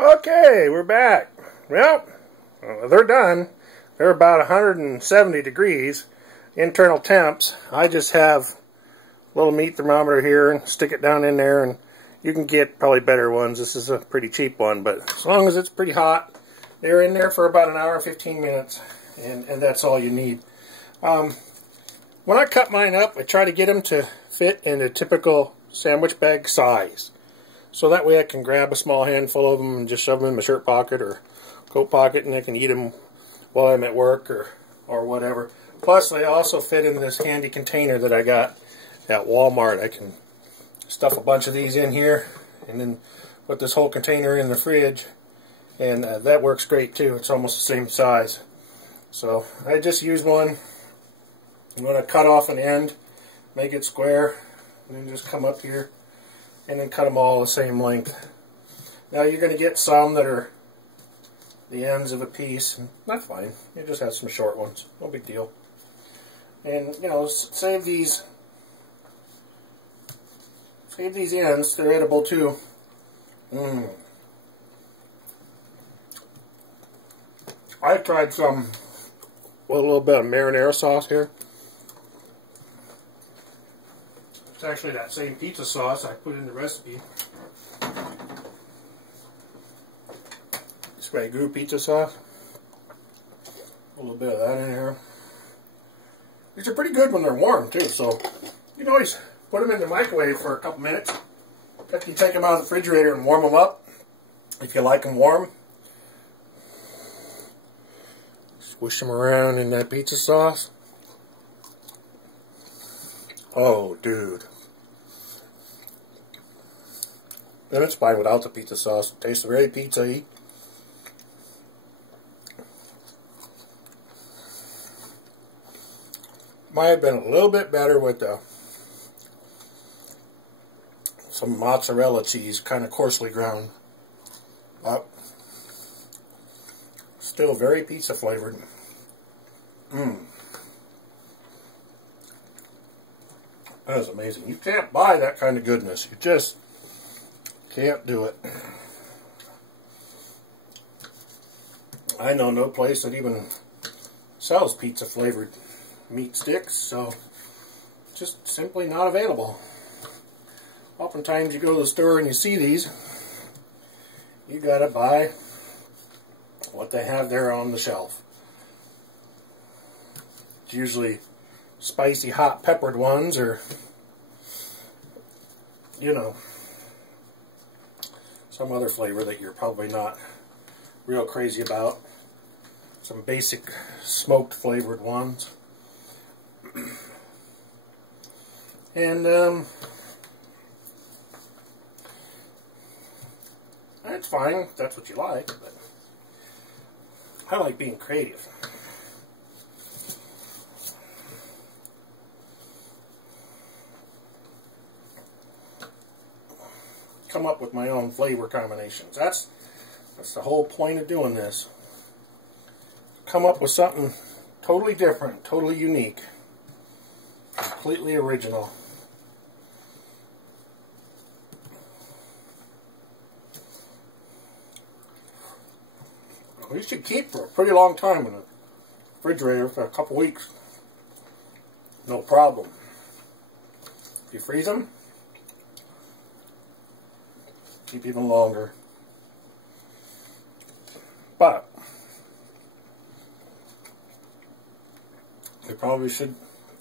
Okay, we're back. Well, they're done. They're about 170 degrees internal temps. I just have a little meat thermometer here and stick it down in there, and you can get probably better ones. This is a pretty cheap one, but as long as it's pretty hot, they're in there for about an hour and 15 minutes, and that's all you need. When I cut mine up, I try to get them to fit in a typical sandwich bag size. So that way I can grab a small handful of them and just shove them in my shirt pocket or coat pocket, and I can eat them while I'm at work or whatever. Plus, they also fit in this handy container that I got at Walmart. I can stuff a bunch of these in here and then put this whole container in the fridge, and that works great too. It's almost the same size. So I just use one. I'm going to cut off an end, make it square, and then just come up here and then cut them all the same length. Now you're going to get some that are the ends of a piece, and that's fine. You just have some short ones, no big deal. And you know, save these ends. They're edible too. I tried some with a little bit of marinara sauce here. It's actually that same pizza sauce I put in the recipe. Ragu pizza sauce. A little bit of that in here. These are pretty good when they're warm too, so you can always put them in the microwave for a couple minutes. After you take them out of the refrigerator and warm them up, if you like them warm. Swish them around in that pizza sauce. Oh, dude. Then it's fine without the pizza sauce. It tastes very pizza-y. Might have been a little bit better with some mozzarella cheese, kind of coarsely ground. But still very pizza flavored. That is amazing. You can't buy that kind of goodness. You just can't do it. I know no place that even sells pizza flavored meat sticks, so just simply not available. Oftentimes you go to the store and you see these, you gotta buy what they have there on the shelf. It's usually spicy hot peppered ones, or you know, some other flavor that you're probably not real crazy about. Some basic smoked flavored ones. And that's fine if that's what you like, but I like being creative. Come up with my own flavor combinations. That's the whole point of doing this. Come up with something totally different, totally unique, completely original. These should keep for a pretty long time in the refrigerator, for a couple weeks. No problem. If you freeze them, keep even longer. But they probably should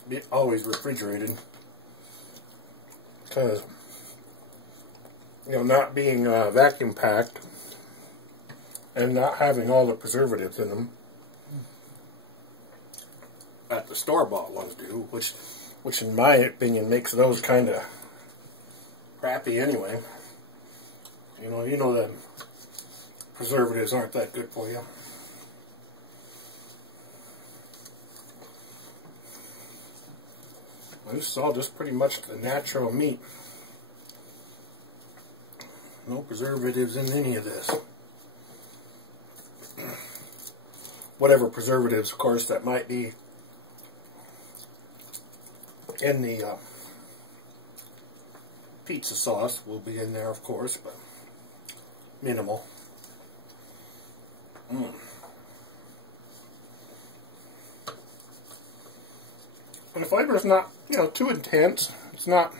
be always refrigerated, because, you know, not being vacuum packed and not having all the preservatives in them that the store-bought ones do, which in my opinion makes those kind of crappy anyway. You know that preservatives aren't that good for you. This is all just pretty much the natural meat. No preservatives in any of this. Whatever preservatives, of course, that might be in the pizza sauce will be in there, of course, but minimal. And the flavor is not, you know, too intense. It's not.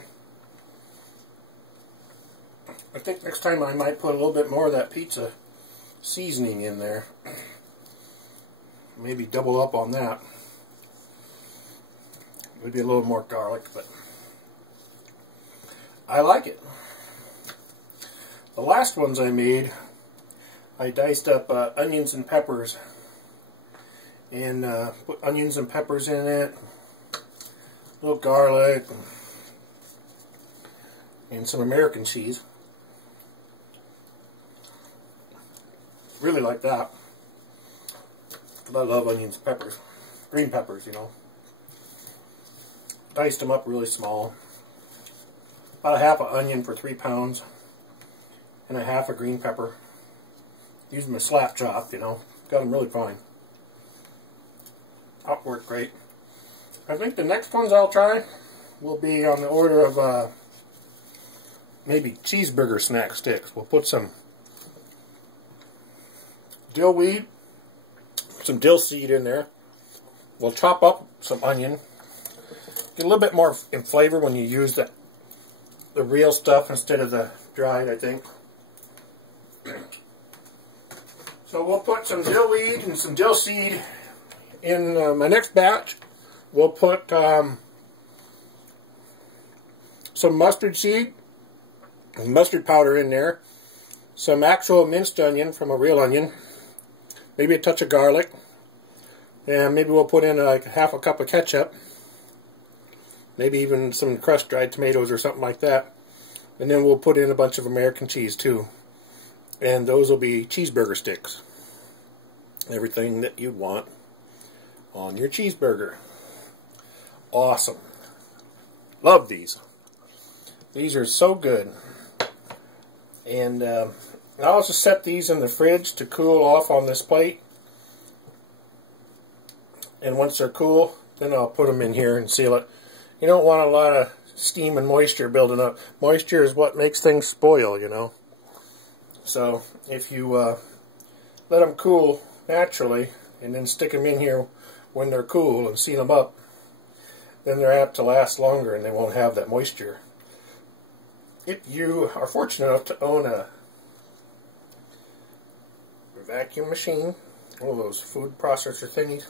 I think next time I might put a little bit more of that pizza seasoning in there. Maybe double up on that. Maybe a little more garlic, but I like it. The last ones I made, I diced up onions and peppers, and put onions and peppers in it, a little garlic, and some American cheese. Really like that. I love onions and peppers. Green peppers, you know. Diced them up really small. About a half an onion for 3 pounds. And a half a green pepper. Using my slap chop, you know. Got them really fine. That worked great. I think the next ones I'll try will be on the order of maybe cheeseburger snack sticks. We'll put some dill weed, some dill seed in there. We'll chop up some onion. Get a little bit more in flavor when you use the real stuff instead of the dried, I think. So we'll put some dill weed and some dill seed in my next batch. We'll put some mustard seed, mustard powder in there, some actual minced onion from a real onion, maybe a touch of garlic, and maybe we'll put in like half a cup of ketchup, maybe even some crushed dried tomatoes or something like that, and then we'll put in a bunch of American cheese too, and those will be cheeseburger sticks. Everything that you'd want on your cheeseburger. Awesome. Love these. These are so good. And I'll also set these in the fridge to cool off on this plate. And once they're cool, then I'll put them in here and seal it. You don't want a lot of steam and moisture building up. Moisture is what makes things spoil, you know. So if you let them cool naturally and then stick them in here when they're cool and seal them up, then they're apt to last longer and they won't have that moisture. If you are fortunate enough to own a vacuum machine, one of those food processor thingies,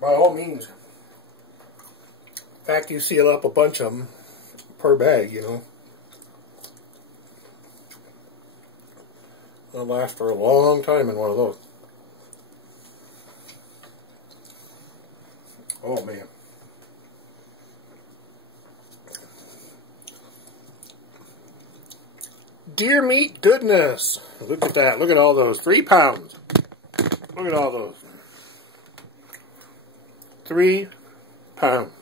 by all means, vacuum seal up a bunch of them per bag, you know. It'll last for a long time in one of those. Oh man. Deer meat goodness. Look at that. Look at all those. 3 pounds. Look at all those. 3 pounds.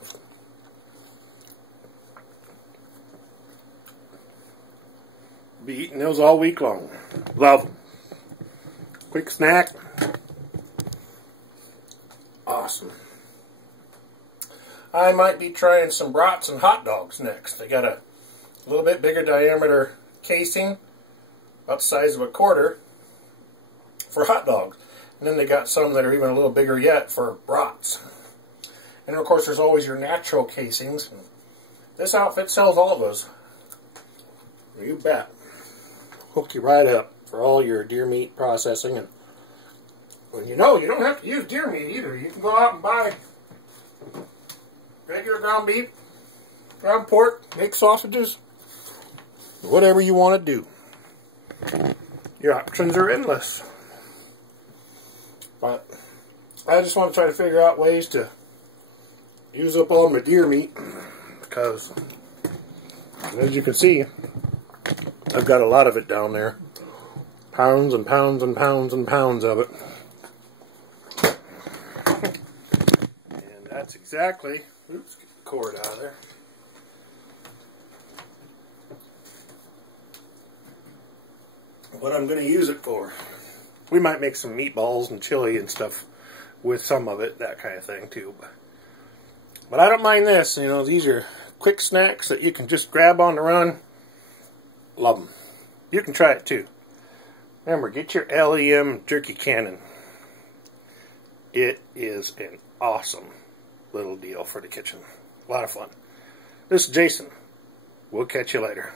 Be eating those all week long. Love them. Quick snack. Awesome. I might be trying some brats and hot dogs next. They got a little bit bigger diameter casing, about the size of a quarter, for hot dogs. And then they got some that are even a little bigger yet for brats. And of course there's always your natural casings. This outfit sells all of those. You bet. Hook you right up for all your deer meat processing. And well, you know, you don't have to use deer meat either. You can go out and buy regular ground beef, ground pork, make sausages, whatever you want to do. Your options are endless. But I just want to try to figure out ways to use up all my deer meat, because as you can see, I've got a lot of it down there. Pounds and pounds and pounds and pounds of it. And that's exactly, oops, get the cord out of there. What I'm going to use it for. We might make some meatballs and chili and stuff with some of it, that kind of thing too. But I don't mind this, you know, these are quick snacks that you can just grab on the run. Love them. You can try it too. Remember, get your LEM jerky cannon. It is an awesome little deal for the kitchen. A lot of fun. This is Jason. We'll catch you later.